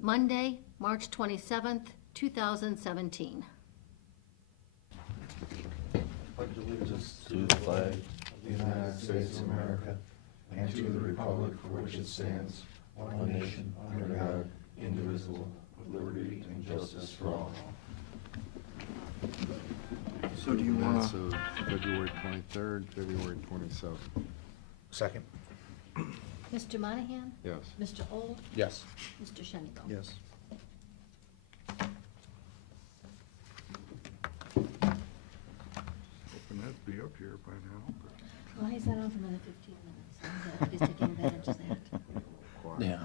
Monday, March 27th, 2017. Pledge allegiance to the flag of the United States of America and to the republic for which it stands, one nation, under God, indivisible, with liberty and justice for all. So do you want to, February 23rd, February 27th. second? Mr. Monahan? Yes. Mr. Old? Yes. Mr. Shenango? Yes. Hoping that'd be up here by now. Well, he's not on for another 15 minutes. He's taking advantage of that. Quiet. Yeah.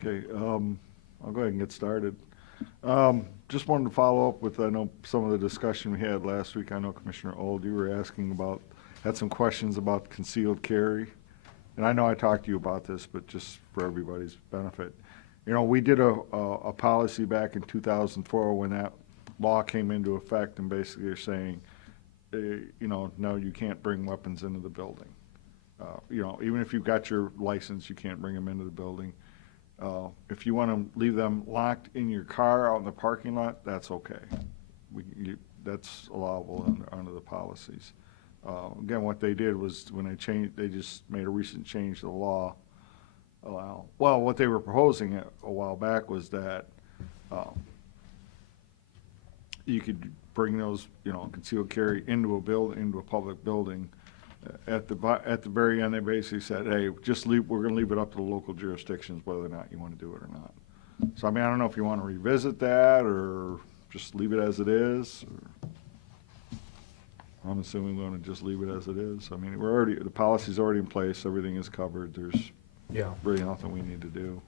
Okay, I'll go ahead and get started. Just wanted to follow up with, I know, some of the discussion we had last week. I know Commissioner Old, you were asking about, had some questions about concealed carry. And I know I talked to you about this, but just for everybody's benefit. You know, we did a policy back in 2004 when that law came into effect, and basically you're saying, you know, no, you can't bring weapons into the building. You know, even if you've got your license, you can't bring them into the building. If you want to leave them locked in your car out in the parking lot, that's okay. That's allowable under the policies. Again, what they did was when they changed, they just made a recent change to the law. Well, what they were proposing a while back was that you could bring those, you know, concealed carry into a public building. At the very end, they basically said, hey, we're going to leave it up to the local jurisdictions whether or not you want to do it or not. So, I mean, I don't know if you want to revisit that or just leave it as it is. Or I'm assuming we want to just leave it as it is. I mean, the policy's already in place, everything is covered, there's Yeah. really nothing we need to do.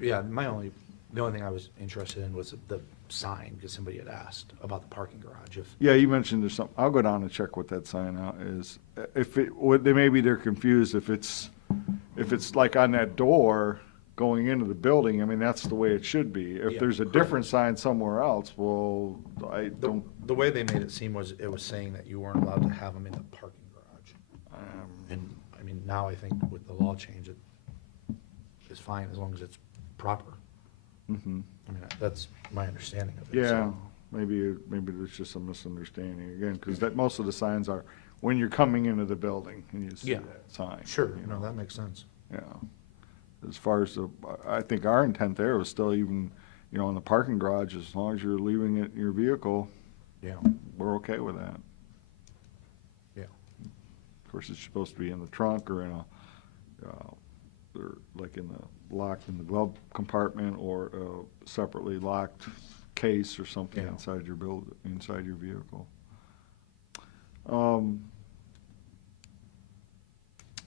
Yeah, the only thing I was interested in was the sign, because somebody had asked about the parking garage. Yeah, you mentioned there's something, I'll go down and check what that sign out is. Maybe they're confused if it's like on that door going into the building, I mean, that's the way it should be. If Yeah, there's a different sign somewhere else, well, I don't, The way they made it seem was, it was saying that you weren't allowed to have them in the parking garage. And, I mean, now I think with the law change, it is fine as long as it's proper. mhm. I mean, that's my understanding of it. Yeah, so. maybe there's just a misunderstanding again, because most of the signs are when you're coming into the building and you see Yeah. that sign. Sure, you no, know. that makes sense. Yeah. As far as I think our intent there was still even, you know, in the parking garage, as long as you're leaving it in your vehicle, Yeah, we're okay with that. yeah. Of course, it's supposed to be in the trunk or in or like locked in the glove compartment or a separately locked case or something Yeah. inside your vehicle.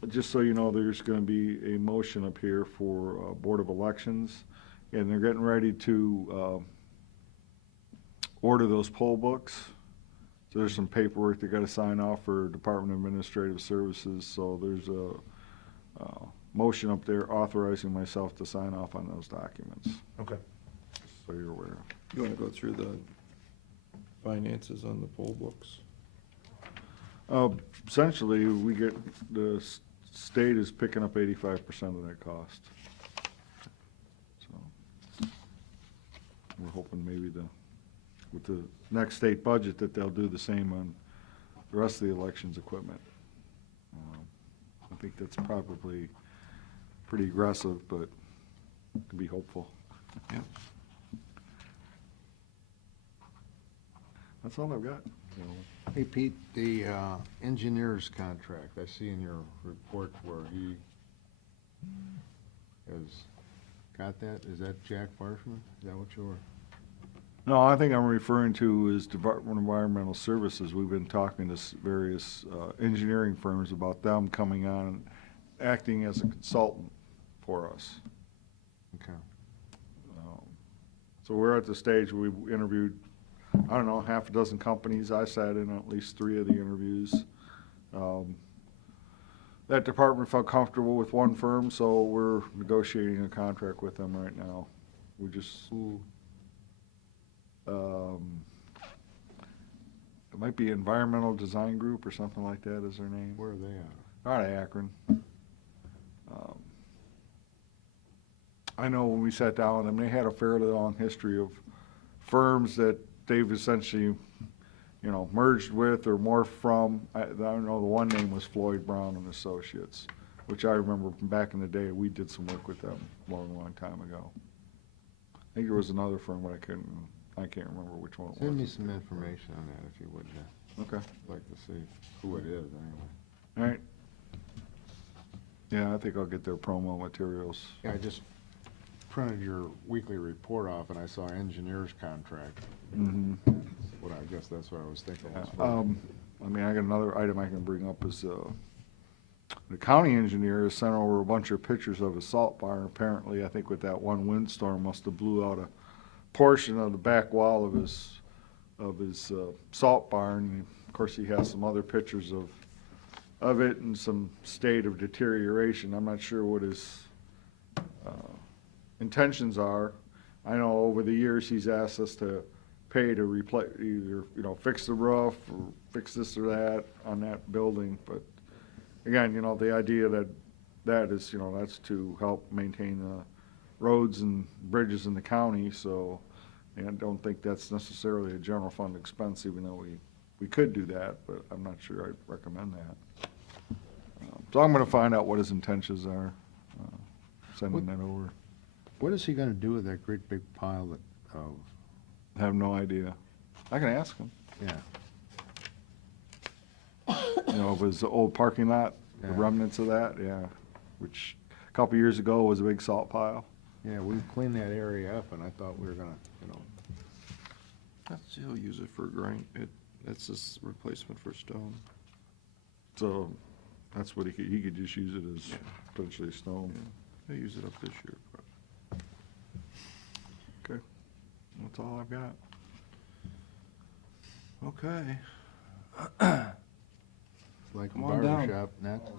Just so you know, there's going to be a motion up here for Board of Elections, and they're getting ready to order those poll books. So there's some paperwork they got to sign off for Department of Administrative Services. So there's a motion up there authorizing myself to sign off on those documents. Okay. So you're aware. You want to go through the finances on the poll books? Essentially, the state is picking up 85% of that cost. So we're hoping maybe with the next state budget that they'll do the same on the rest of the elections equipment. I think that's probably pretty aggressive, but can be hopeful. Yeah. That's all I've got. Hey, Pete, the engineer's contract, I see in your report where he has got that. Is that Jack Barshman? Is that what you were? No, I think I'm referring to is Department of Environmental Services. We've been talking to various engineering firms about them coming on and acting as a consultant for us. Okay. So we're at the stage where we interviewed, I don't know, half a dozen companies. I sat in at least 3 of the interviews. That department felt comfortable with one firm, so we're negotiating a contract with them right now. We just, it might be Environmental Design Group or something like that is their name. Where are they at? Out of Akron. I know when we sat down with them, they had a fairly long history of firms that they've essentially, merged with or morphed from. I know the one name was Floyd Brown and Associates, which I remember from back in the day, we did some work with them a long, long time ago. I think there was another firm, but I can't remember which one it Send me was. some information on that if you would, yeah. Okay, I'd like to see who it is, anyway. all right. Yeah, I think I'll get their promo materials. Yeah, I just printed your weekly report off, and I saw engineer's contract. Mm-hmm. I guess that's what I was thinking. was for. I got another item I can bring up is, the county engineer has sent over a bunch of pictures of a salt barn. Apparently, I think with that one windstorm, must have blew out a portion of the back wall of his salt barn. And of course, he has some other pictures of it in some state of deterioration. I'm not sure what his intentions are. I know over the years, he's asked us to pay to replace, either, fix the roof or fix this or that on that building. But again, the idea that is, that's to help maintain the roads and bridges in the county. So I don't think that's necessarily a general fund expense, even though we could do that, but I'm not sure I'd recommend that. So I'm gonna find out what his intentions are, sending that over. What is he gonna do with that great big pile of, I have no idea. I can ask him. yeah, Of his old parking lot, the Yeah. remnants of that, yeah, which a couple years ago was a big salt pile. yeah, we cleaned that area up, and I thought we were gonna, He'll use it for grind, that's his replacement for stone. So that's what he could just use it as Yeah. potentially stone. He'll use it up this year. Okay, that's all I've got. Okay. it's like a Come on barber down. shop next.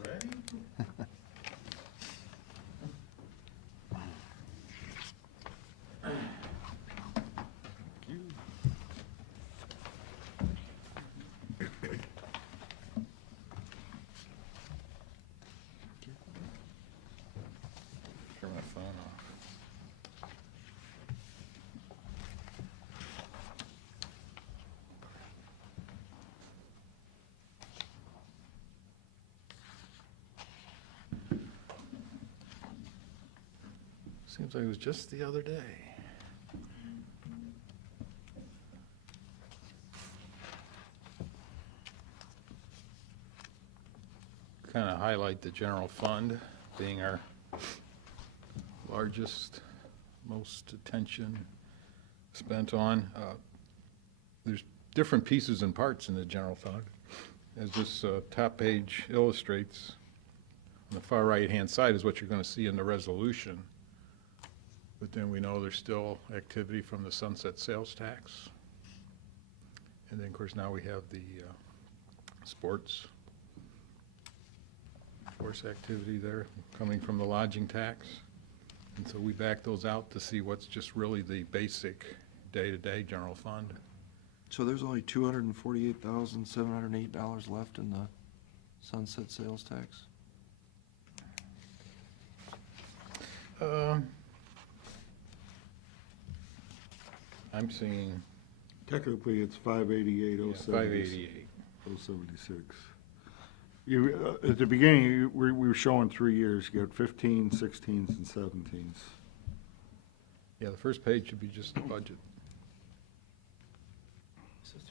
Turn my phone off. Seems like it was just the other day. Kind of highlight the general fund being our largest, most attention spent on. There's different pieces and parts in the general fund. As this top page illustrates, on the far right-hand side is what you're going to see in the resolution. But then we know there's still activity from the sunset sales tax. And then, of course, now we have the sports activity there coming from the lodging tax. And so we back those out to see what's just really the basic day-to-day general fund. So there's only $248,708 left in the sunset sales tax? I'm seeing Technically, it's 588,076. 588. 076. You, at the beginning, we were showing 3 years, you got 15, 16s, and 17s. Yeah, the first page should be just the budget. This is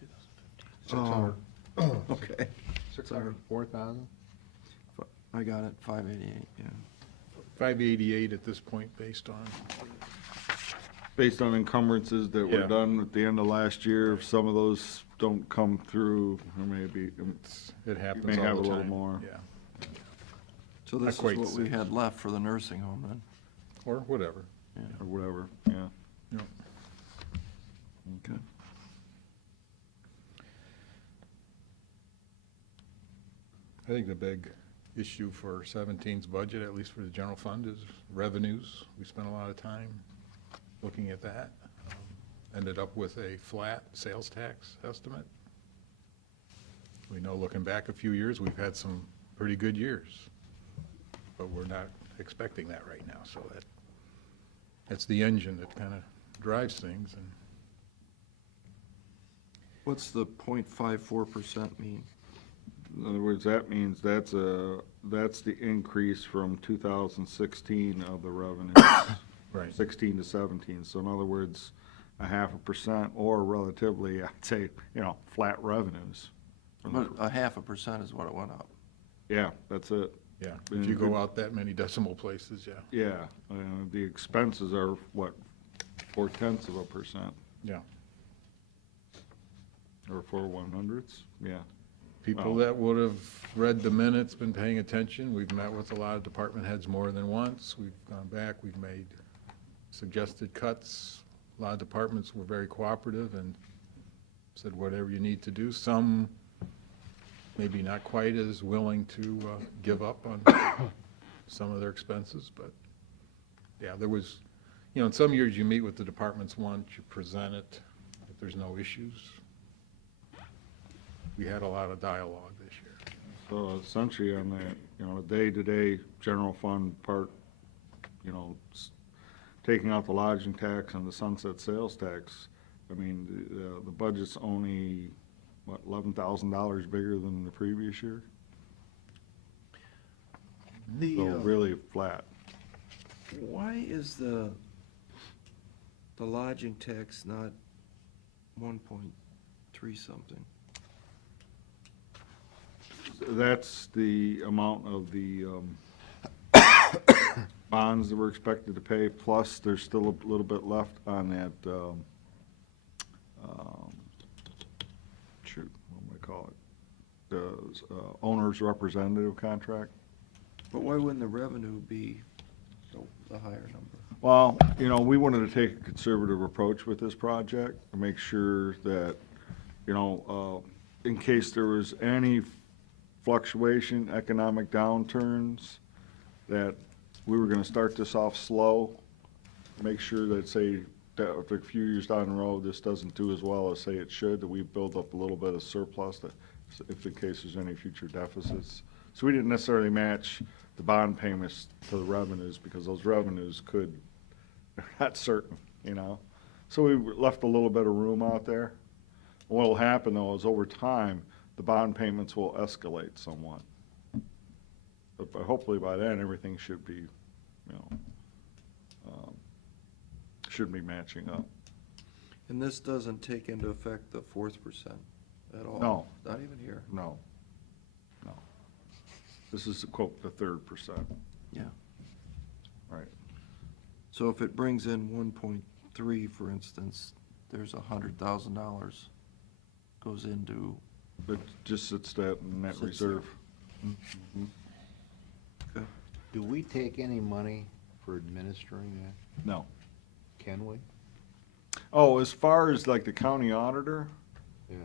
2015. Oh, Okay. 604,000? I got it, 588, yeah. 588 at this point based on, Based on encumbrances that were Yeah. done at the end of last year, if some of those don't come through, or maybe, it happens may have all a the little time. more. Yeah, So this is quite what we six. had left for the nursing home then? or whatever. or whatever, yeah. Yep. Okay. I think the big issue for 17's budget, at least for the general fund, is revenues. We spent a lot of time looking at that. Ended up with a flat sales tax estimate. We know, looking back a few years, we've had some pretty good years, but we're not expecting that right now, so that It's the engine that kind of drives things, and What's the 0.54% mean? In other words, that means that's the increase from 2016 of the revenues. Right. 16 to 17. So in other words, 0.5% or relatively, I'd say, flat revenues. But 0.5% is what it went up. Yeah, that's it. yeah, if you go out that many decimal places, yeah. Yeah, the expenses are, what, 0.4%? Yeah. Or 4/100ths, yeah. People Well- that would have read the minutes, been paying attention, we've met with a lot of department heads more than once, we've gone back, we've made suggested cuts. A lot of departments were very cooperative and said whatever you need to do. Some maybe not quite as willing to give up on some of their expenses, but yeah, there was, in some years you meet with the departments once, you present it, if there's no issues. We had a lot of dialogue this year. So essentially on that, day-to-day general fund part, taking out the lodging tax and the sunset sales tax, I mean, the budget's only, what, $11,000 bigger than the previous year? So really flat. Why is the lodging tax not 1.3 something? That's the amount of the bonds that we're expected to pay, plus there's still a little bit left on that, shoot, what do I call it? The owner's representative contract. But why wouldn't the revenue be the higher number? Well, we wanted to take a conservative approach with this project to make sure that, in case there was any fluctuation, economic downturns, that we were gonna start this off slow, make sure that, say, that if a few years down the road, this doesn't do as well as, say, it should, that we build up a little bit of surplus, that if in case there's any future deficits. So we didn't necessarily match the bond payments to the revenues, because those revenues could, they're not certain, So we left a little bit of room out there. What'll happen, though, is over time, the bond payments will escalate somewhat. But hopefully by then, everything should be, should be matching up. And this doesn't take into effect the 4th percent at all? No. Not even here? No. This is, quote, the 3rd percent. Yeah. Right. So if it brings in 1.3, for instance, there's $100,000 goes into, But just sits that in net Sits there. reserve. okay. Do we take any money for administering that? No. Can we? Oh, as far as like the county auditor, Yeah.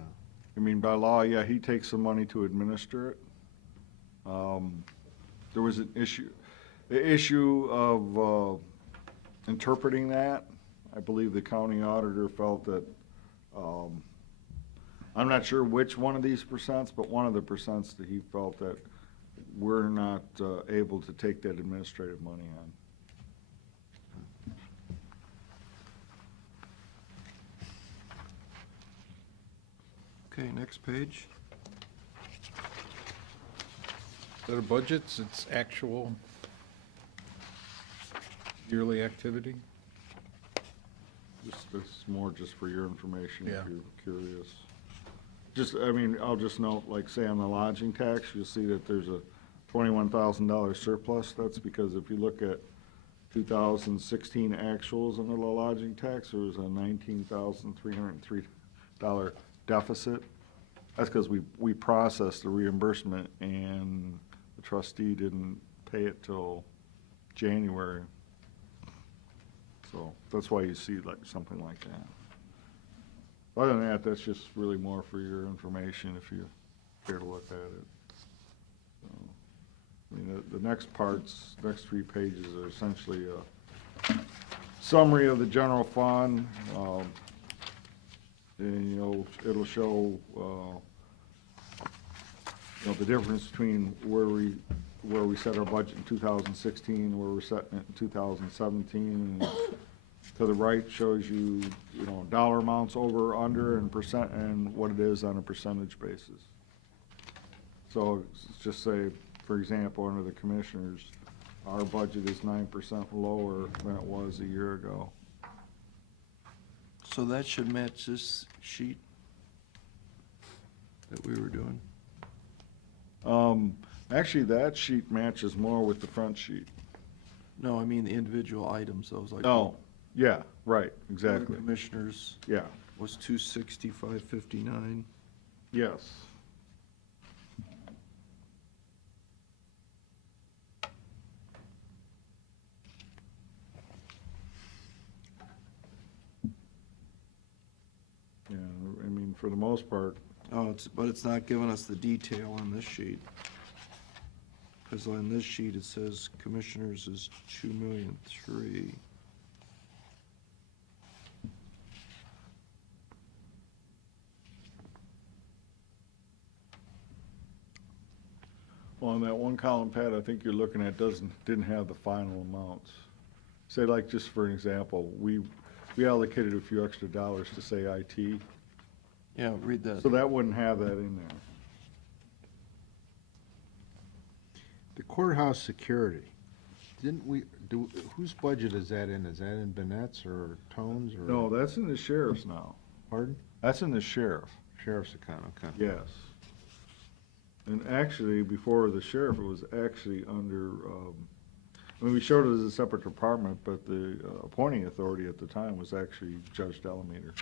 I mean, by law, yeah, he takes some money to administer it. There was the issue of interpreting that. I believe the county auditor felt that, I'm not sure which one of these percents, but one of the percents that he felt that we're not able to take that administrative money on. Okay, next page. Instead of budgets, it's actual yearly activity. This is more just for your information if Yeah. you're curious. I'll just note, like, say on the lodging tax, you'll see that there's a $21,000 surplus. That's because if you look at 2016 actuals under the lodging tax, there was a $19,303 deficit. That's because we processed the reimbursement and the trustee didn't pay it till January. So that's why you see like something like that. Other than that, that's just really more for your information if you care to look at it. So, the next next 3 pages are essentially a summary of the general fund. And, it'll show, the difference between where we where we set our budget in 2016, where we're setting it in 2017. And to the right shows you, you know, dollar amounts over, under, and percent, and what it is on a percentage basis. So just say, for example, under the commissioners, our budget is 9% lower than it was a year ago. So that should match this sheet that we were doing. Actually, that sheet matches more with the front sheet. No, I mean the individual items, those like. Oh, yeah, right, the exactly. Commissioners Yeah, was 265.59. yes. Yeah, I mean, for the most part, Oh, but it's not giving us the detail on this sheet. Because on this sheet, it says Commissioners is 2,000,003. well, on that one column, Pat, I think you're looking at didn't have the final amounts. Say, like, just for an example, we allocated a few extra dollars to, say, IT, Yeah, read that. so that wouldn't have that in there. The courthouse security, didn't we, whose budget is that in? Is that in Bennett's or Tone's or? No, that's in the sheriff's now. Pardon? That's in the sheriff, Sheriff's account, okay. yes. And actually, before the sheriff, it was actually under, I mean, we showed it as a separate department, but the appointing authority at the time was actually Judge Delameter.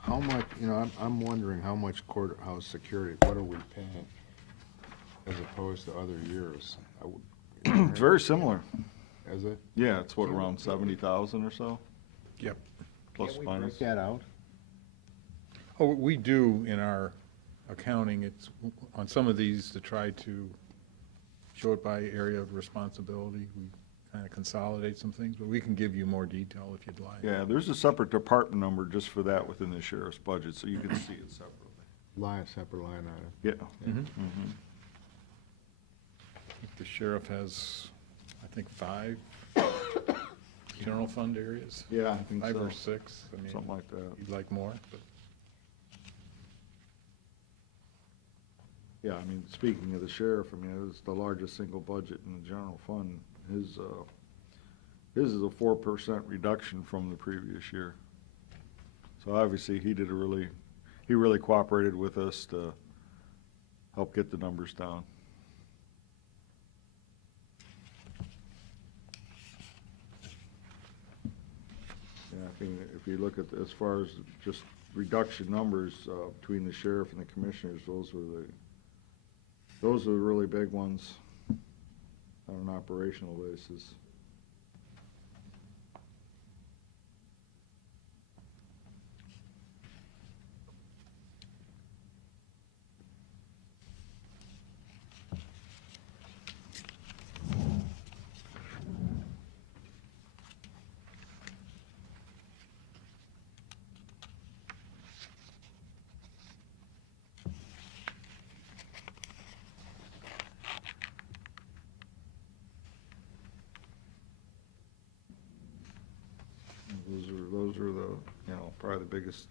How much, you know, I'm wondering how much courthouse security, what are we paying as opposed to other years? It's very similar. Is it? Yeah, it's what, around 70,000 or so, Yep. plus Can't we minus. break that out? Oh, we do in our accounting, it's on some of these to try to show it by area of responsibility. We kind of consolidate some things, but we can give you more detail if you'd like. Yeah, there's a separate department number just for that within the sheriff's budget, so you can see it separately. Separate line item. Yeah. Mhm. Mhm. The sheriff has, I think, 5 general fund areas. Yeah, I think 5 or so. 6. I mean, Something like that. you'd like more, but Yeah, I mean, speaking of the sheriff, I mean, it's the largest single budget in the general fund. His is a 4% reduction from the previous year. So obviously, he really cooperated with us to help get the numbers down. Yeah, I think if you look at, as far as just reduction numbers, between the sheriff and the commissioners, those are the really big ones on an operational basis. Those are the, you know, probably the biggest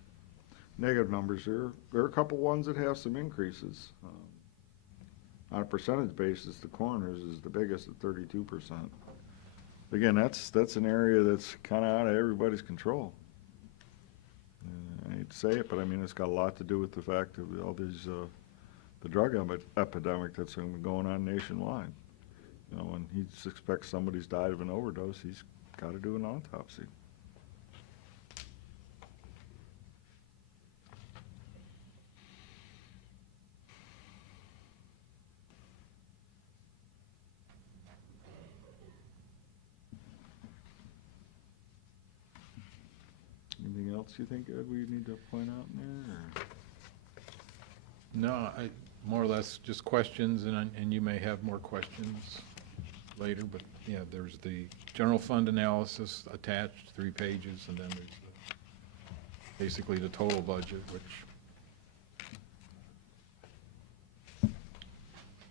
negative numbers here. There are a couple ones that have some increases. On a percentage basis, the coroners is the biggest at 32%. Again, that's an area that's kind of out of everybody's control. I hate to say it, but I mean, it's got a lot to do with the fact of all these, the drug epidemic that's been going on nationwide. You know, when he suspects somebody's died of an overdose, he's got to do an autopsy. Anything else you think, Ed, we need to point out in there? Or? no, more or less just questions, and you may have more questions later, but yeah, there's the general fund analysis attached, 3 pages, and then there's basically the total budget, which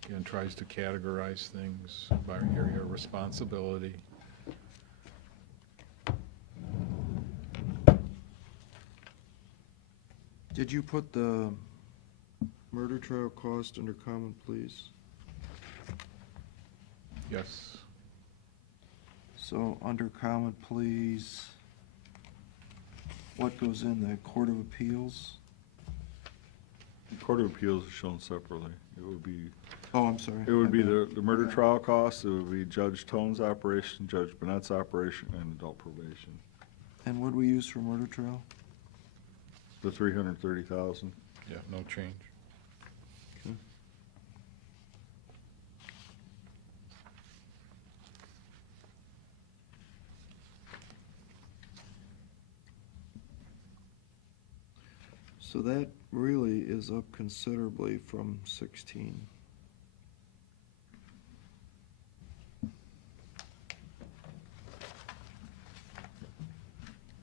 Again, tries to categorize things by area of responsibility. Did you put the murder trial cost under common pleas? Yes. So under common pleas, what goes in the Court of Appeals? The Court of Appeals is shown separately. It would be, Oh, I'm sorry. it would be My bad. the murder trial costs, it would be Judge Tone's operation, Judge Bennett's operation, and adult probation. And what do we use for murder trial? The 330,000. Yeah, no change. Okay. So that really is up considerably from 16.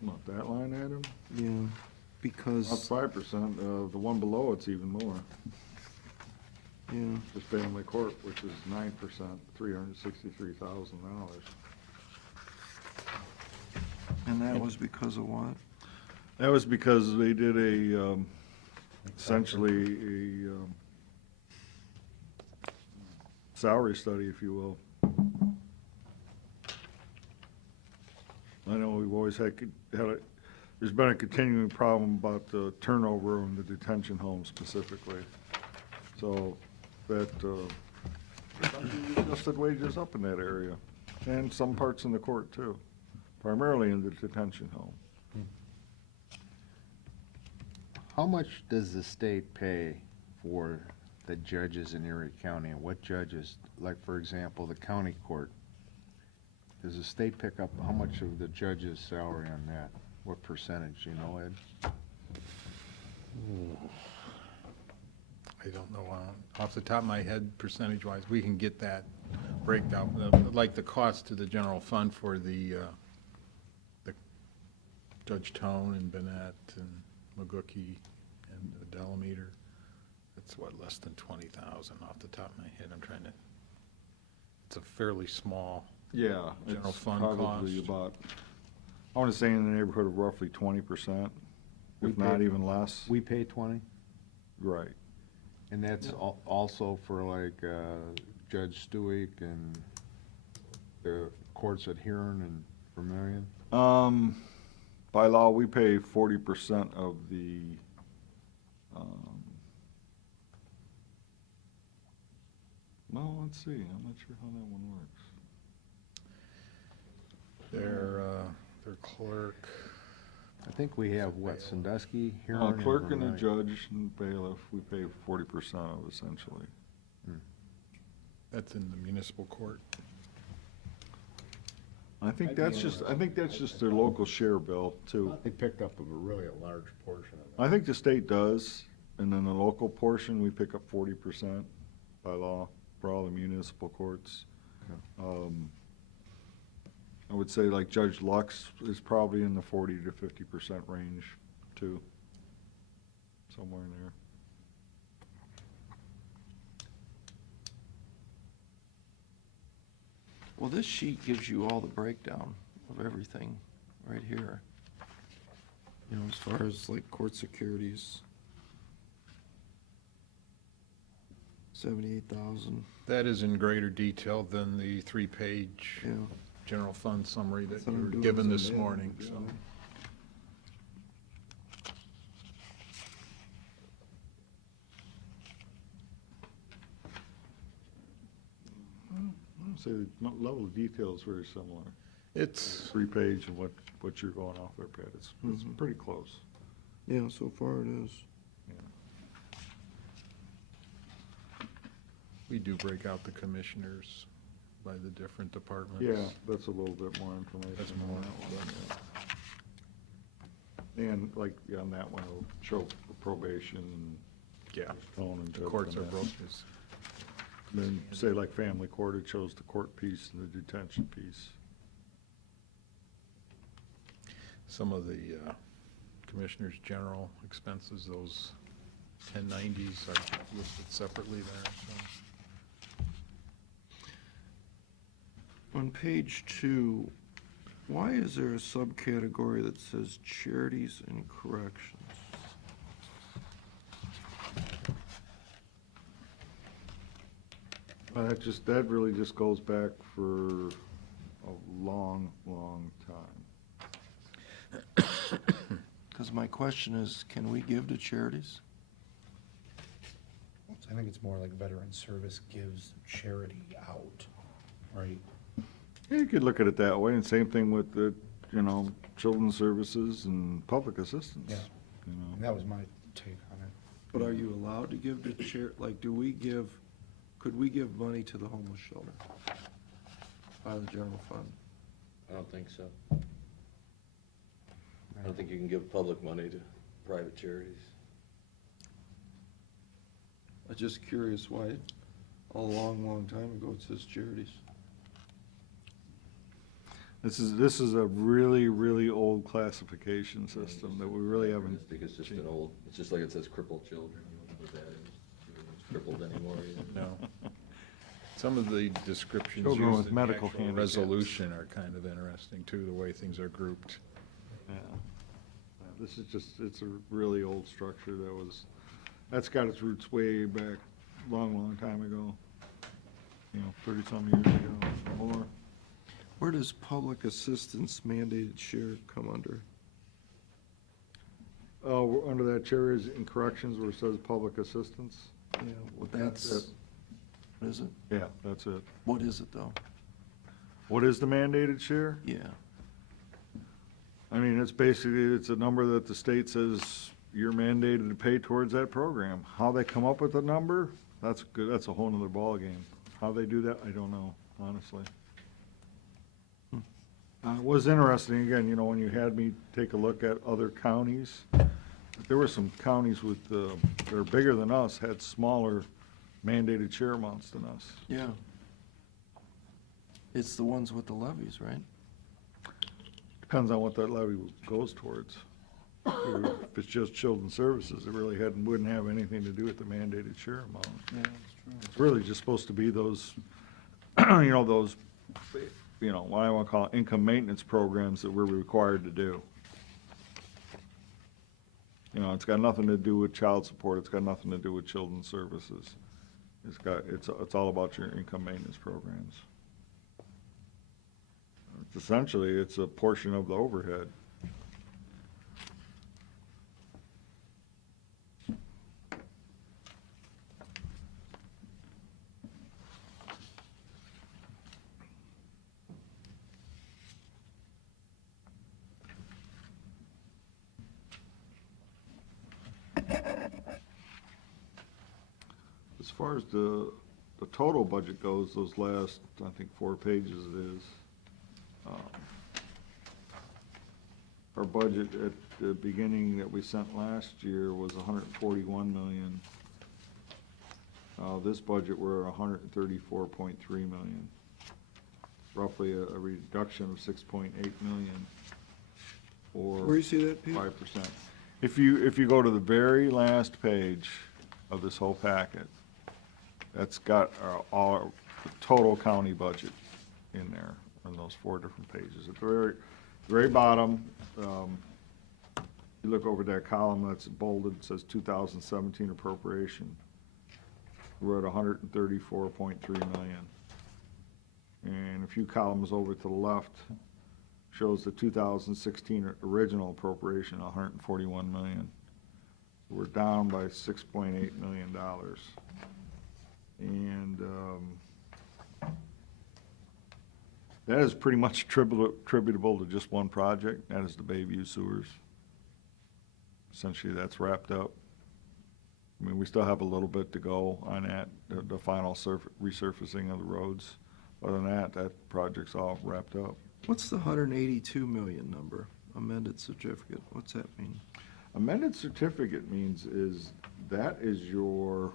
Not that line item? Yeah, That's because, 5%, the one below it's even more. yeah, Just family court, which is 9%, $363,000. and that was because of what? That was because they did a, essentially a salary study, if you will. I know we've always there's been a continuing problem about the turnover in the detention home specifically. So that, adjusted wages up in that area, and some parts in the court too, primarily in the detention home. How much does the state pay for the judges in Erie County, and what judges, like, for example, the county court? Does the state pick up how much of the judge's salary on that? What percentage, you know, Ed? I don't know, off the top of my head, percentage-wise, we can get that breakdown, like the cost to the general fund for the Judge Tone and Bennett and McGookie and Delameter. It's what, less than 20,000 off the top of my head, I'm trying to, it's a fairly small, Yeah, General it's fund probably cost. about, I want to say in the neighborhood of roughly 20%, We if not pay- even less. We pay 20, Right. and that's also for like Judge Stewick and the courts at Huron and Vermillion? By law, we pay 40% of the, well, let's see, I'm not sure how that one works. their clerk. I think we have, what, Sandusky, Huron, and Clerk and a Vermillion. judge and bailiff, we pay 40% of essentially. That's in the municipal court. I think that's just their local share bill too. They picked up really a large portion of I think the state does, and then the local portion, we pick up 40% by law for all the municipal courts. I would say like Judge Lux is probably in the 40 to 50% range too, somewhere in there. Well, this sheet gives you all the breakdown of everything right here. You know, as far as like court securities. 78,000, That is in greater detail than the 3-page yeah. general fund summary that That's what you I'm were doing, given so this yeah, morning, yeah. so. I'd say the level of detail is very similar. It's, 3-page and what you're going off there, Pat, it's Mhm. pretty close. Yeah, so far it is. we do break out the commissioners by the different departments. Yeah, that's a little bit more information. That's on more. that one. And like, yeah, on that one, it'll show probation and Yeah, tone and. the courts are judgment. broken. Then, say like family court, it shows the court piece and the detention piece. Some of the commissioners' general expenses, those 1090s are listed separately there, so. On page 2, why is there a subcategory that says charities and corrections? That really just goes back for a long, long time. Because my question is, can we give to charities? I think it's more like veteran service gives charity out, right? Yeah, you could look at it that way, and same thing with the, children's services and public assistance. Yeah. you know. And that was my take on it. But are you allowed to give to could we give money to the homeless shelter out of the general fund? I don't think so. I don't think you can give public money to private charities. I'm just curious why a long, long time ago it says charities. This is a really, really old classification system that we really haven't. I think it's just an old, it's just like it says crippled children. You wouldn't put that in. It's crippled anymore either. No. Some of the descriptions Children used with in the medical actual handicaps. resolution are kind of interesting too, the way things are grouped. Yeah. This is it's a really old structure that's got its roots way back, long, long time ago. 30-some years ago or more. Where does public assistance mandated share come under? Oh, under that charities and corrections where it says public assistance? Yeah, well, That's that's, it. what is it? Yeah, that's it. What is it, though? What is the mandated share? Yeah. I mean, it's a number that the state says you're mandated to pay towards that program. How they come up with the number, that's good, that's a whole nother ballgame. How they do that, I don't know, honestly. It was interesting, again, when you had me take a look at other counties, there were some counties with, that are bigger than us, had smaller mandated share amounts than us. Yeah. It's the ones with the levies, right? Depends on what that levy goes towards. If it's just children's services, it really wouldn't have anything to do with the mandated share amount. Yeah, that's true. It's really just supposed to be those, those, what I want to call income maintenance programs that we're required to do. It's got nothing to do with child support, it's got nothing to do with children's services. It's all about your income maintenance programs. Essentially, it's a portion of the overhead. As far as the total budget goes, those last, I think, 4 pages it is. Our budget at the beginning that we sent last year was 141 million. This budget, we're at 134.3 million. Roughly a reduction of 6.8 million, or Where you see that, Pete? 5%. If you go to the very last page of this whole packet, that's got our total county budget in there on those 4 different pages. At the very bottom, you look over that column that's bolded, it says 2017 appropriation. We're at 134.3 million. And a few columns over to the left shows the 2016 original appropriation, 141 million. We're down by $6.8 million. And that is pretty much attributable to just one project, that is the Bayview sewers. Essentially, that's wrapped up. I mean, we still have a little bit to go on that, the final resurfacing of the roads. Other than that project's all wrapped up. What's the 182 million number, amended certificate? What's that mean? Amended certificate means that is your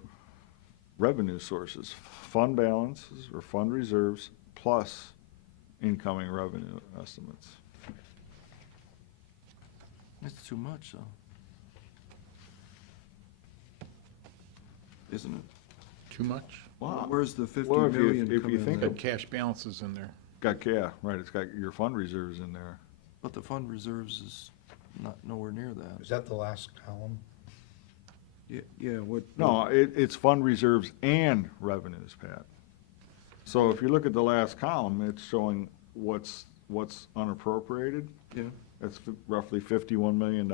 revenue sources, fund balances or fund reserves, plus incoming revenue estimates. That's too much, though. Isn't it? Too much? Wow. Where's the 50 Well, million if you come in think there? Got cash balances in there. yeah, right, it's got your fund reserves in there. But the fund reserves is not nowhere near that. Is that the last column? Yeah, what? No, it's fund reserves and revenues, Pat. So if you look at the last column, it's showing what's unappropriated. Yeah, That's roughly $51 million.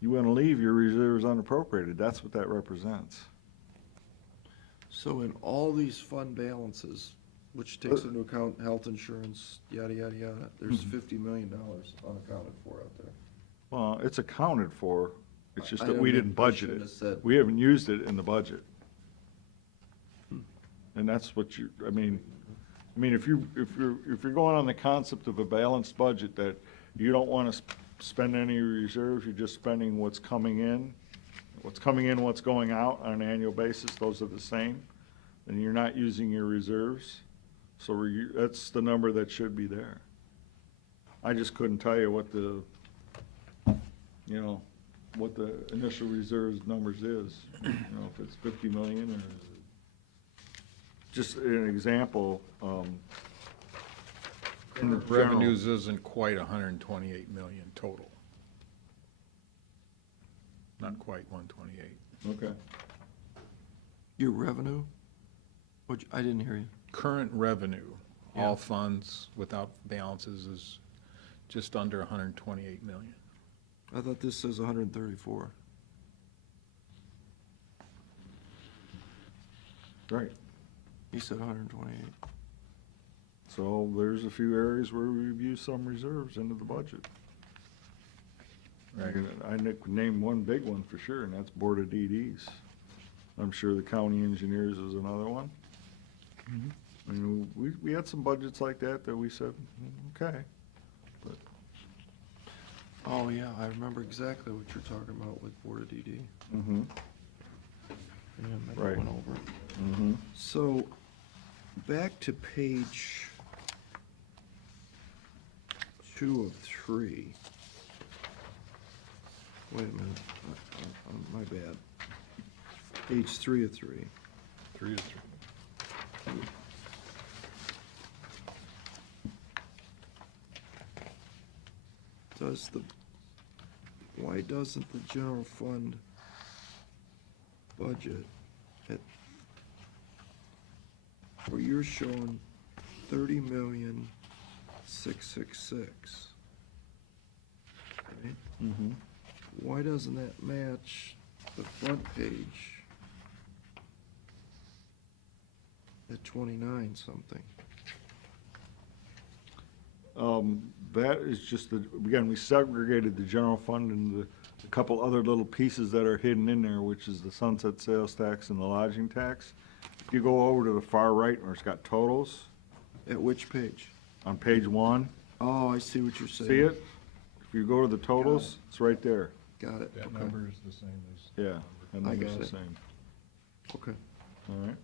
You want to leave your reserves unappropriated, that's what that represents. so in all these fund balances, which takes into account health insurance, yada, yada, yada, there's $50 million unaccounted for out there. Well, it's accounted for, it's just I that don't we know, didn't I budget shouldn't it. have said- We haven't used it in the budget. And that's what you, I mean, if you're going on the concept of a balanced budget, that you don't want to spend any reserves, you're just spending what's coming in, what's going out on an annual basis, those are the same, then you're not using your reserves, so that's the number that should be there. I just couldn't tell you what what the initial reserves numbers is, if it's 50 million or, just an example, in the general- Revenues isn't quite 128 million total. Not quite 128. Okay. Your revenue? I didn't hear you. Current revenue, Yeah. all funds without balances, is just under 128 million. I thought this says 134. Right. He said 128. So there's a few areas where we've used some reserves into the budget. Right. I could name one big one for sure, and that's Board of DDs. I'm sure the county engineers is another one. I mean, we had some budgets like that we said, okay. But Oh, yeah, I remember exactly what you're talking about with Board of DD. mhm, Yeah, maybe I Right. went over it. mhm. So, back to page 2 of 3. Wait a minute, my bad. Page 3 of 3. 3 to 3. Why doesn't the general fund budget where you're showing 30,666? Right? Mhm. Why doesn't that match the front page at 29 something? That is just again, we segregated the general fund into a couple other little pieces that are hidden in there, which is the sunset sales tax and the lodging tax. If you go over to the far right where it's got totals, At which page? on page 1, Oh, I see what you're saying. see it? If you go to the totals, it's right there. Got it, That okay, number is the same as. Yeah, that I number's got the it. same. okay. All right.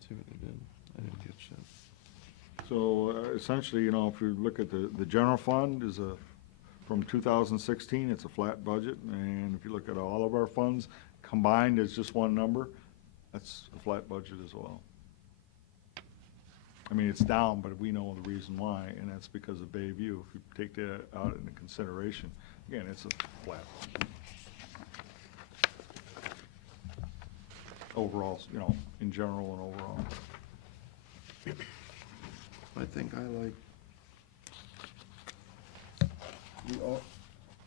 See what they did? I didn't catch that. So essentially, if you look at the general fund is from 2016, it's a flat budget. And if you look at all of our funds combined as just one number, that's a flat budget as well. I mean, it's down, but we know the reason why, and that's because of Bayview. If you take that out into consideration, again, it's a flat budget. Overall, in general and overall. I think how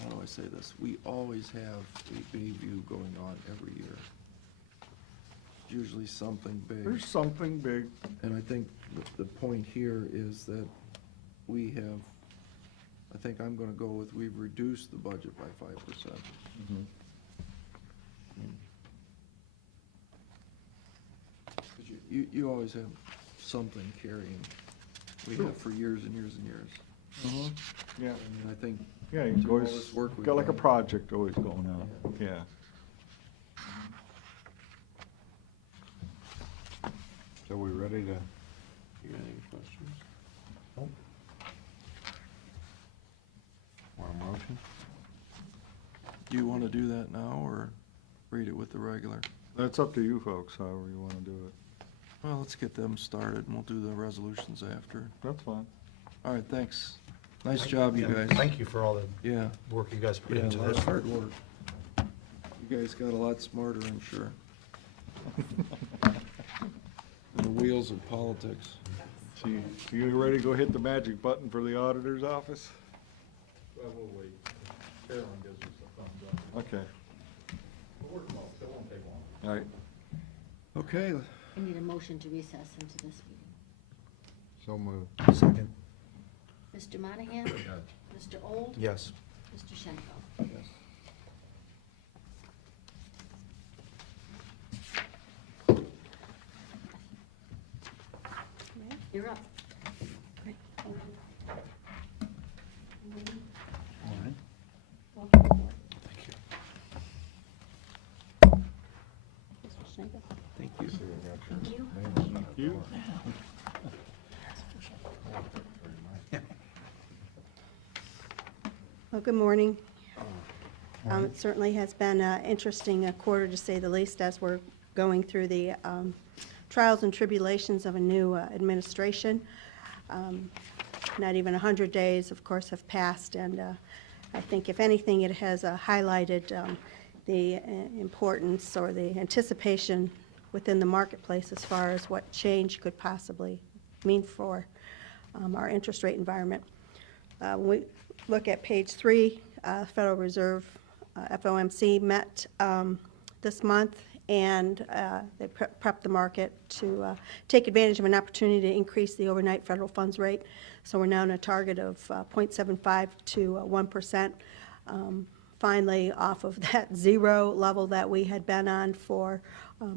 do I say this? We always have a Bayview going on every year. Usually something big. There's something big. And I think the point here is that we have, I think I'm gonna go with, we've reduced the budget by 5%. You always have something carrying. We have for years and years and years. Yeah. And I think Yeah, you through all always this work we've got like a done- project always going on, yeah. So we ready to, You got any questions? want a motion? Do you wanna do that now, or? read it with the regular. That's up to you folks, however you want to do it. Well, let's get them started, and we'll do the resolutions after. That's fine. All right, thanks. Nice job, you guys. Thank you for all the Yeah, work you guys put yeah, a into lot this. of hard work. You guys got a lot smarter, I'm sure. In the wheels of politics. So you ready to go hit the magic button for the auditor's office? Well, we'll wait. Carolyn gives us a thumbs up. Okay, We'll work them out, so it won't take long. all right. Okay, I need a motion to recess into this meeting. So moved. Second. Mr. Monahan? Mr. Old? Yes. Mr. Schenkel? yes. You're up. Thank you. Thank you. Thank you. Well, good morning. It certainly has been an interesting quarter, to say the least, as we're going through the trials and tribulations of a new administration. Not even 100 days, of course, have passed, and I think, if anything, it has highlighted the importance or the anticipation within the marketplace as far as what change could possibly mean for our interest rate environment. When we look at page 3, Federal Reserve FOMC met this month, and they prepped the market to take advantage of an opportunity to increase the overnight federal funds rate. So we're now in a target of 0.75 to 1%, finally off of that zero level that we had been on for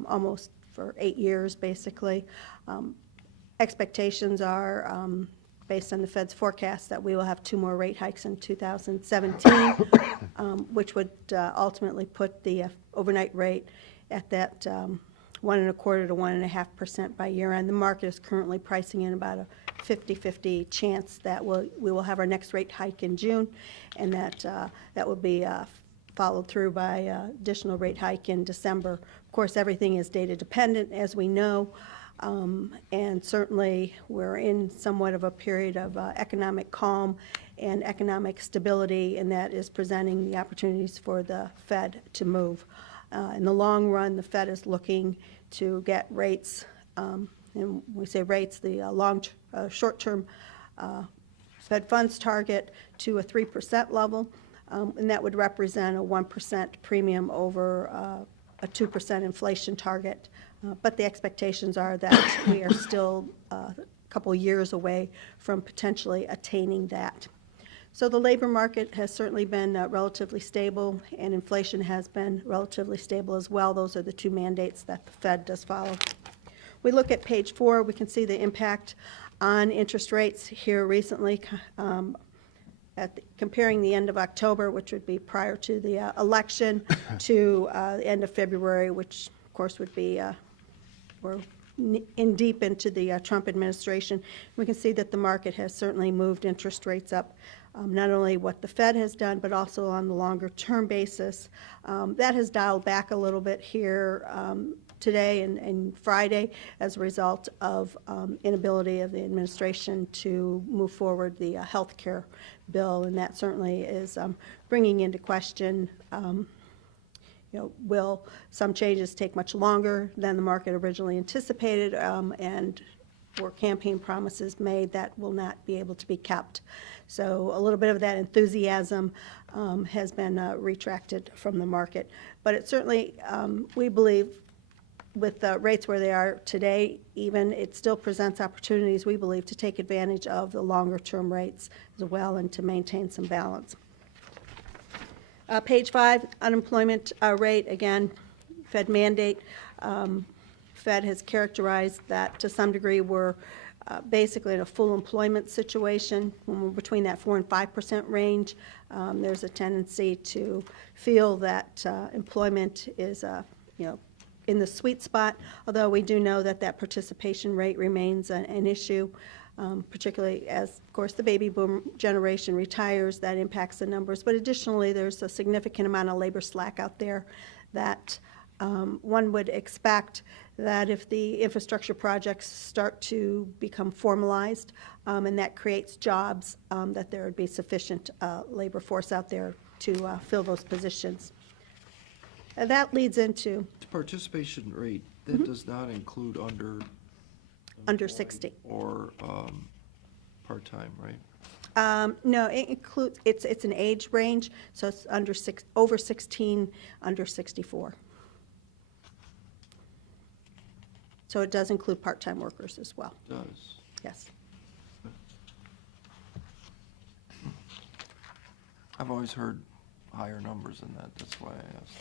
almost for 8 years, basically. Expectations are, based on the Fed's forecast, that we will have 2 more rate hikes in 2017, which would ultimately put the overnight rate at that 1.25% to 1.5% by year end. The market is currently pricing in about a 50-50 chance that we will have our next rate hike in June, and that will be followed through by additional rate hike in December. Of course, everything is data dependent, as we know. And certainly, we're in somewhat of a period of economic calm and economic stability, and that is presenting the opportunities for the Fed to move. In the long run, the Fed is looking to get rates, and when we say rates, the short-term Fed funds target to a 3% level, and that would represent a 1% premium over a 2% inflation target. But the expectations are that we are still a couple years away from potentially attaining that. So the labor market has certainly been relatively stable, and inflation has been relatively stable as well. Those are the 2 mandates that the Fed does follow. We look at page 4, we can see the impact on interest rates here recently, comparing the end of October, which would be prior to the election, to the end of February, which of course would be we're deep into the Trump administration. We can see that the market has certainly moved interest rates up, not only what the Fed has done, but also on the longer term basis. That has dialed back a little bit here today and Friday as a result of inability of the administration to move forward the health care bill, and that certainly is bringing into question will some changes take much longer than the market originally anticipated, and were campaign promises made that will not be able to be kept. So a little bit of that enthusiasm has been retracted from the market. But it certainly, we believe, with rates where they are today, even, it still presents opportunities, we believe, to take advantage of the longer-term rates as well and to maintain some balance. Page 5, unemployment rate, again, Fed mandate. Fed has characterized that to some degree we're basically in a full employment situation. When we're between that 4% and 5% range, there's a tendency to feel that employment is, in the sweet spot, although we do know that that participation rate remains an issue. Particularly as, of course, the baby boom generation retires, that impacts the numbers. But additionally, there's a significant amount of labor slack out there that one would expect that if the infrastructure projects start to become formalized, and that creates jobs, that there would be sufficient labor force out there to fill those positions. That leads into The participation rate, that does not include under 60. or part-time, right? No, it includes, it's an age range, so it's over 16, under 64. So it does include part-time workers as well, Does. yes. I've always heard higher numbers than that, that's why I asked.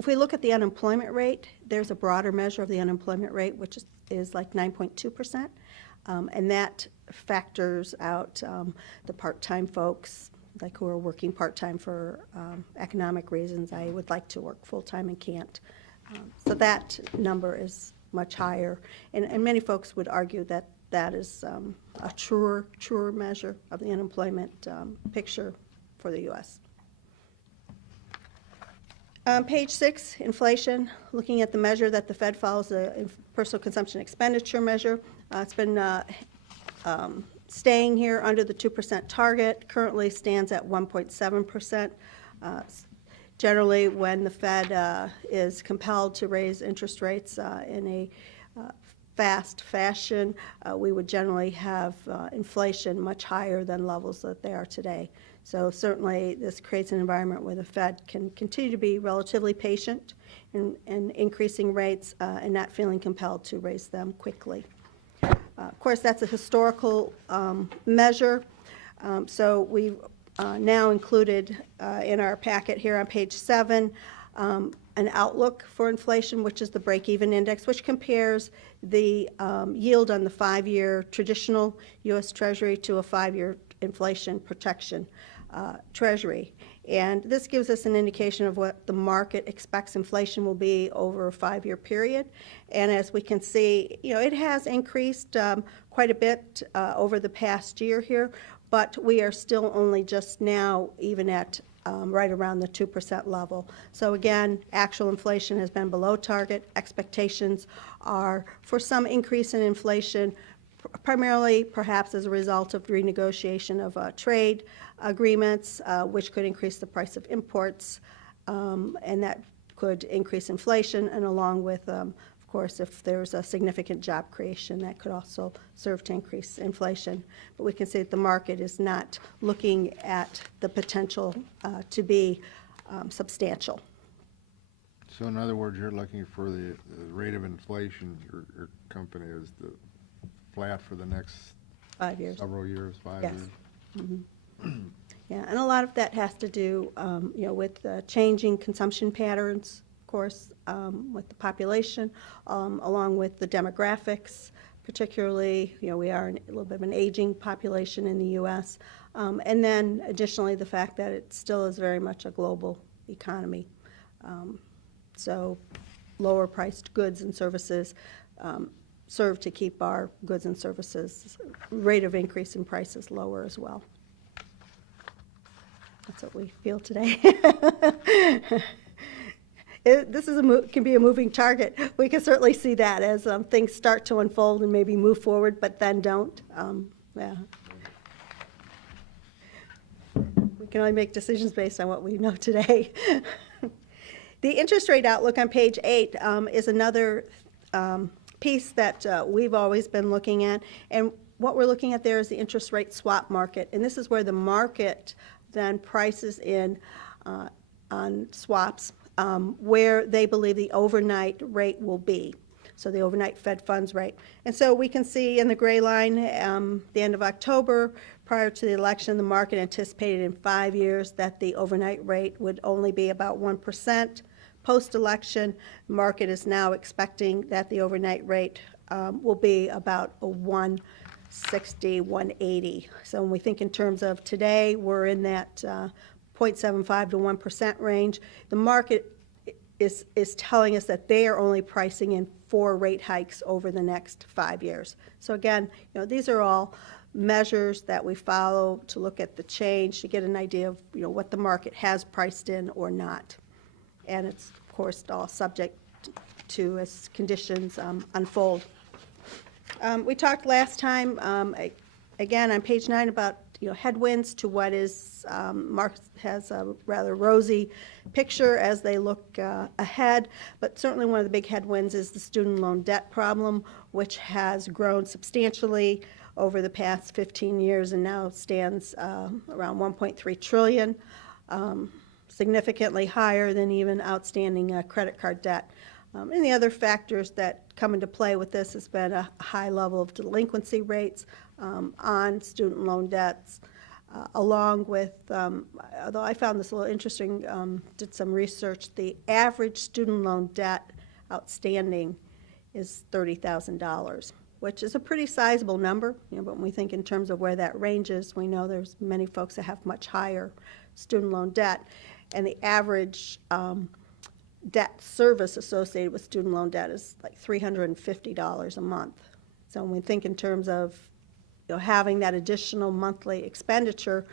If we look at the unemployment rate, there's a broader measure of the unemployment rate, which is like 9.2%. And that factors out the part-time folks, like who are working part-time for economic reasons. I would like to work full-time and can't. So that number is much higher. And many folks would argue that that is a truer measure of the unemployment picture for the U.S. Page 6, inflation, looking at the measure that the Fed follows, the personal consumption expenditure measure. It's been staying here under the 2% target, currently stands at 1.7%. Generally, when the Fed is compelled to raise interest rates in a fast fashion, we would generally have inflation much higher than levels that they are today. So certainly this creates an environment where the Fed can continue to be relatively patient in increasing rates and not feeling compelled to raise them quickly. Of course, that's a historical measure. So we've now included in our packet here on page 7 an outlook for inflation, which is the break-even index, which compares the yield on the 5-year traditional U.S. Treasury to a 5-year inflation protection Treasury. And this gives us an indication of what the market expects inflation will be over a 5-year period. And as we can see, it has increased quite a bit over the past year here, but we are still only just now even at right around the 2% level. So again, actual inflation has been below target. Expectations are for some increase in inflation, primarily perhaps as a result of renegotiation of trade agreements, which could increase the price of imports, and that could increase inflation, and along with, of course, if there's a significant job creation, that could also serve to increase inflation. But we can see that the market is not looking at the potential to be substantial. So in other words, you're looking for the rate of inflation, your company is the flat for the next 5 years. several years, 5 Yes. years? Yeah, and a lot of that has to do, with changing consumption patterns, of course, with the population, along with the demographics, particularly, we are a little bit of an aging population in the U.S., and then additionally the fact that it still is very much a global economy. So lower priced goods and services serve to keep our goods and services rate of increase in prices lower as well. That's what we feel today. This is can be a moving target. We can certainly see that as things start to unfold and maybe move forward, but then don't. Yeah. We can only make decisions based on what we know today. The interest rate outlook on page 8 is another piece that we've always been looking at. And what we're looking at there is the interest rate swap market. And this is where the market then prices in on swaps where they believe the overnight rate will be. So the overnight Fed funds rate. And so we can see in the gray line, the end of October, prior to the election, the market anticipated in 5 years that the overnight rate would only be about 1%. Post-election, the market is now expecting that the overnight rate will be about a 160, 180. So when we think in terms of today, we're in that 0.75 to 1% range. The market is telling us that they are only pricing in 4 rate hikes over the next 5 years. So again, these are all measures that we follow to look at the change, to get an idea of what the market has priced in or not. and it's, of course, all subject to as conditions unfold. We talked last time, again, on page 9 about, headwinds to what is, Mark has a rather rosy picture as they look ahead, but certainly one of the big headwinds is the student loan debt problem, which has grown substantially over the past 15 years and now stands around 1.3 trillion, significantly higher than even outstanding credit card debt. And the other factors that come into play with this has been a high level of delinquency rates on student loan debts, along with, although I found this a little interesting, did some research, the average student loan debt outstanding is $30,000, which is a pretty sizable number, but when we think in terms of where that ranges, we know there's many folks that have much higher student loan debt, and the average debt service associated with student loan debt is like $350 a month. So when we think in terms of having that additional monthly expenditure,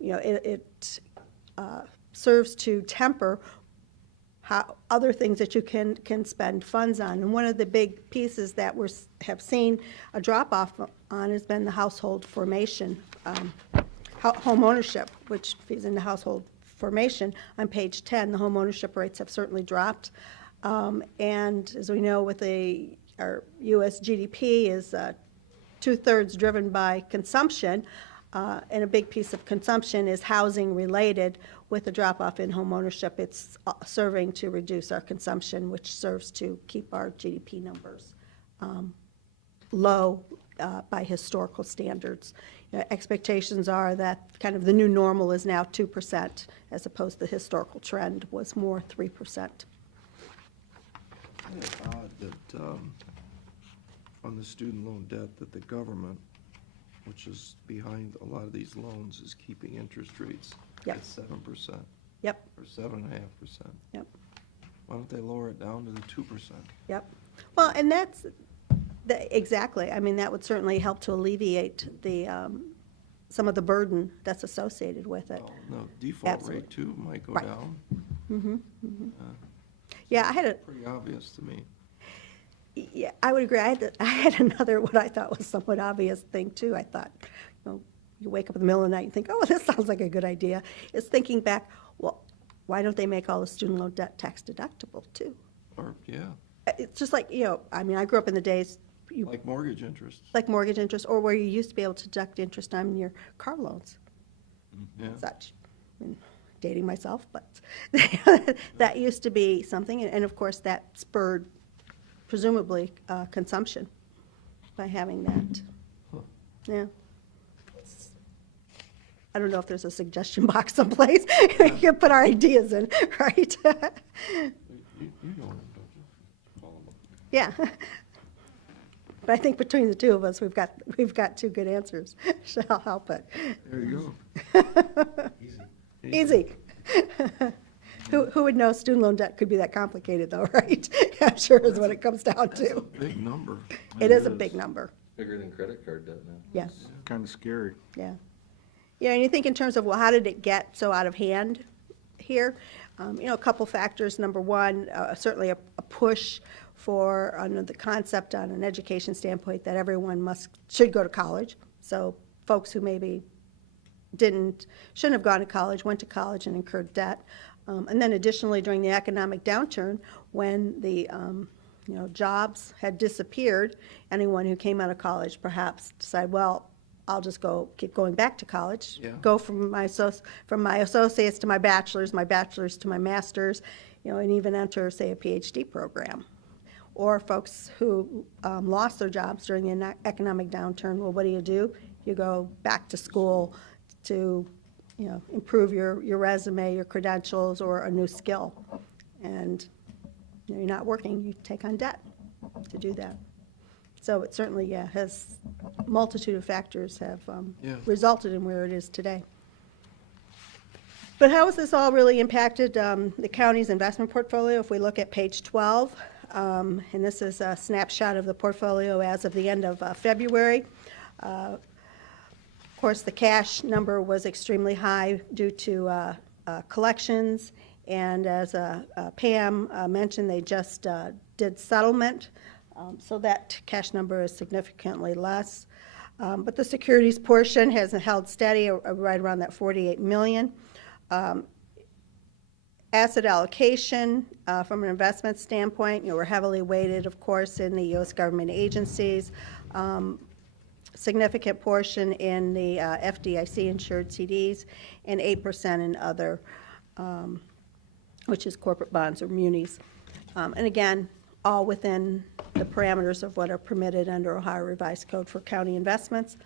it serves to temper how other things that you can spend funds on. And one of the big pieces that we have seen a drop off on has been the household formation, home ownership, which feeds into household formation. On page 10, the home ownership rates have certainly dropped. And as we know, with our U.S. GDP is 2/3 driven by consumption, and a big piece of consumption is housing related. With a drop-off in home ownership, it's serving to reduce our consumption, which serves to keep our GDP numbers low by historical standards. Expectations are that kind of the new normal is now 2%, as opposed to the historical trend was more 3%. Isn't it odd that on the student loan debt that the government, which is behind a lot of these loans, is keeping interest rates Yep. at 7%? Yep, Or 7.5%. yep, Why don't they lower it down to the 2%? yep. Well, and that's, exactly. I mean, that would certainly help to alleviate the, some of the burden that's associated with it. Well, no, default Absolutely. rate too might go Right. down. Yeah, I had a, Pretty obvious to me. yeah, I would agree. I had another, what I thought was somewhat obvious thing too. I thought, you wake up in the middle of the night and think, oh, this sounds like a good idea. Is thinking back, well, why don't they make all the student loan debt tax deductible too? Or, yeah, It's just like, I mean, I grew up in the days, like mortgage interest. like mortgage interest, or where you used to be able to deduct interest on your car loans Yeah. and such. I mean, dating myself, but that used to be something, and of course, that spurred presumably consumption by having that. Huh. Yeah. I don't know if there's a suggestion box someplace we can put our ideas in, right? You know them, don't you? Call them up. Yeah. But I think between the two of us, we've got two good answers. Shall help it. There you go. Easy. Who would know student loan debt could be that complicated though, right? I'm sure is what it comes down to. Big number. It is a big number, Bigger than credit card debt now. yes, Kind of scary. yeah. Yeah, and you think in terms of, well, how did it get so out of hand here? A couple factors. Number one, certainly a push for, under the concept on an education standpoint, that everyone should go to college. So folks who maybe shouldn't have gone to college, went to college and incurred debt. And then additionally, during the economic downturn, when the jobs had disappeared, anyone who came out of college perhaps decided, well, I'll just keep going back to college, Yeah. go from my associates to my bachelor's to my master's, and even enter, say, a PhD program. Or folks who lost their jobs during the economic downturn, well, what do? You go back to school to, improve your resume, your credentials, or a new skill. And you're not working, you take on debt to do that. So it certainly, has multitude of factors have Yeah. resulted in where it is today. But how has this all really impacted the county's investment portfolio? If we look at page 12, and this is a snapshot of the portfolio as of the end of February. Of course, the cash number was extremely high due to collections And as Pam mentioned, they just did settlement, so that cash number is significantly less. But the securities portion has held steady right around that 48 million. Asset allocation, from an investment standpoint, we're heavily weighted, of course, in the U.S. government agencies. Significant portion in the FDIC-insured CDs, and 8% in other, which is corporate bonds or munis. And again, all within the parameters of what are permitted under Ohio Revised Code for county investments.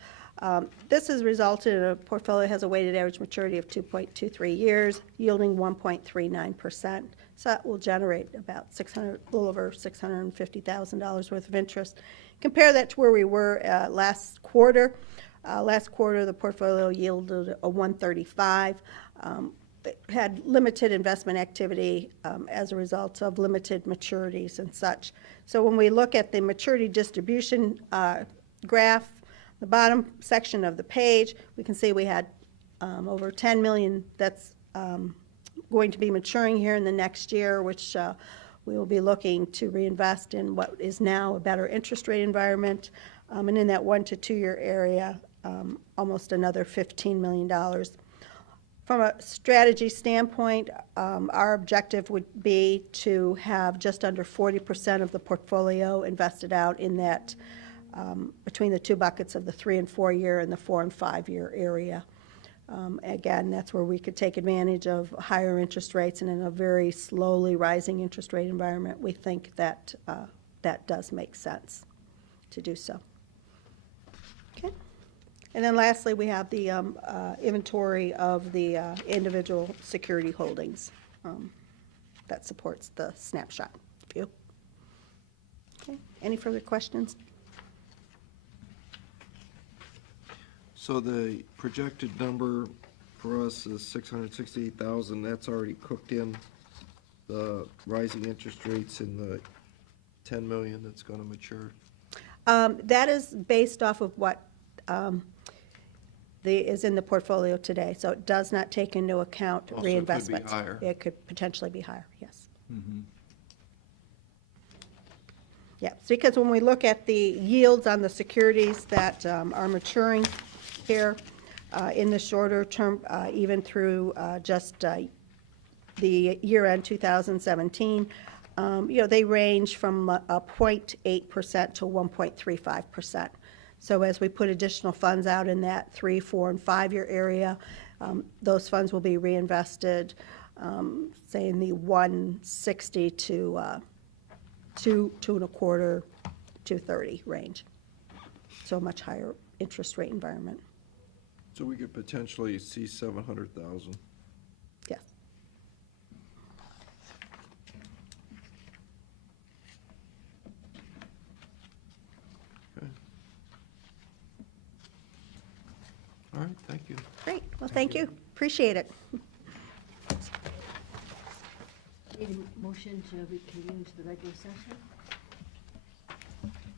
This has resulted in a portfolio that has a weighted average maturity of 2.23 years, yielding 1.39%. So that will generate about a little over $650,000 worth of interest. Compare that to where we were last quarter. Last quarter, the portfolio yielded a 1.35. It had limited investment activity as a result of limited maturities and such. So when we look at the maturity distribution graph, the bottom section of the page, we can see we had over 10 million that's going to be maturing here in the next year, which we will be looking to reinvest in what is now a better interest rate environment. And in that 1 to 2 year area, almost another $15 million. From a strategy standpoint, our objective would be to have just under 40% of the portfolio invested out in that between the two buckets of the 3 and 4 year and the 4 and 5 year area. Again, that's where we could take advantage of higher interest rates, and in a very slowly rising interest rate environment, we think that that does make sense to do so. Okay. And then lastly, we have the inventory of the individual security holdings that supports the snapshot view. Okay. Any further questions? So the projected number for us is 668,000. That's already cooked in the rising interest rates in the 10 million that's going to mature. That is based off of what is in the portfolio today, so it does not take into account Also, it could be reinvestments. higher. It could potentially be higher, yes. Yeah, it's because when we look at the yields on the securities that are maturing here in the shorter term, even through just the year-end 2017, they range from 0.8% to 1.35%. So as we put additional funds out in that 3, 4, and 5 year area, those funds will be reinvested, say in the 160 to 2.25, 2.30 range. So a much higher interest rate environment. So we could potentially see 700,000. Yes. Okay. All right, thank you. Great. Well, thank you. Appreciate it. Need a motion to reconvene to the regular session?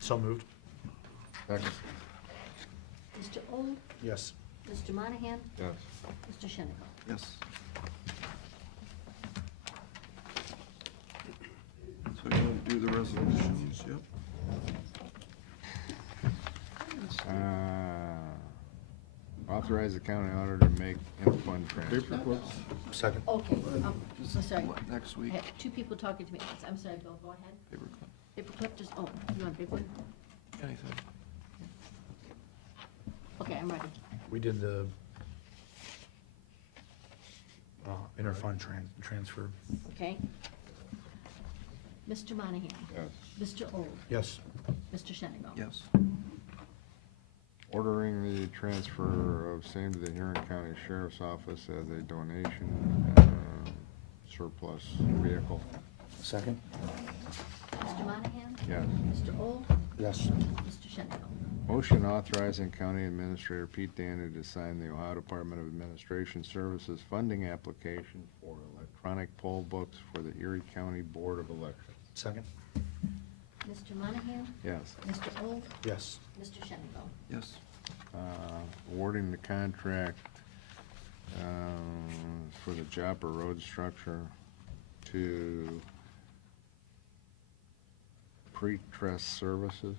So moved. Second. Mr. Old? Yes. Mr. Monahan? Yes. Mr. Shenneck? Yes. So you want to do the resolutions? Yep. Authorize the county auditor to make in-fund transfer. Paper clips? Second. Okay, so sorry. What, next I week? had two people talking to me. I'm sorry, Bill, go ahead. Paperclip. Paperclip, just, oh, you want a big one? Anything. Okay, I'm ready. We did the interfund transfer. Okay. Mr. Monahan? Yes. Mr. Old? Yes. Mr. Shenneck? Yes. Ordering the transfer of same to the Huron County Sheriff's Office as a donation surplus vehicle. Second. Mr. Monahan? Yes. Mr. Old? Yes. Mr. Shenneck? Motion authorizing County Administrator Pete Danny to sign the Ohio Department of Administration Services funding application for electronic poll books for the Erie County Board of Elections. Second. Mr. Monahan? Yes. Mr. Old? Yes. Mr. Shenneck? Yes. Awarding the contract for the Joppa Road structure to pre-trust services.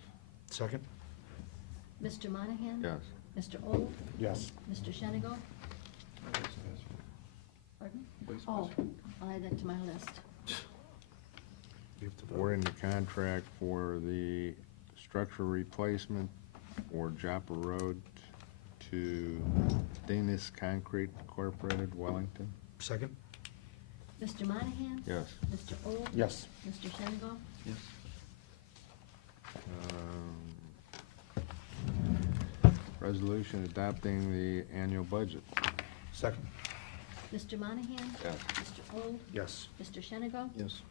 Second? Mr. Monahan? Yes. Mr. Old? Yes. Mr. Shenigo? Pardon? Oh, I'll add that to my list. You have to vote. We're in the contract for the structure replacement for Joppa Road to Danish Concrete Incorporated, Wellington. Second? Mr. Monahan? Yes. Mr. Old? Yes. Mr. Shenigo? Yes. Resolution adopting the annual budget. Second? Mr. Monahan? Yes. Mr. Old? Yes. Mr. Shenigo? Yes.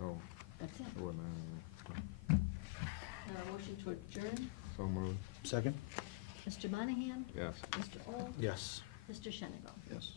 Oh, That's it. it wasn't, Now a motion to adjourn. so moved. Second? Mr. Monahan? Yes. Mr. Old? Yes. Mr. Shenigo? Yes.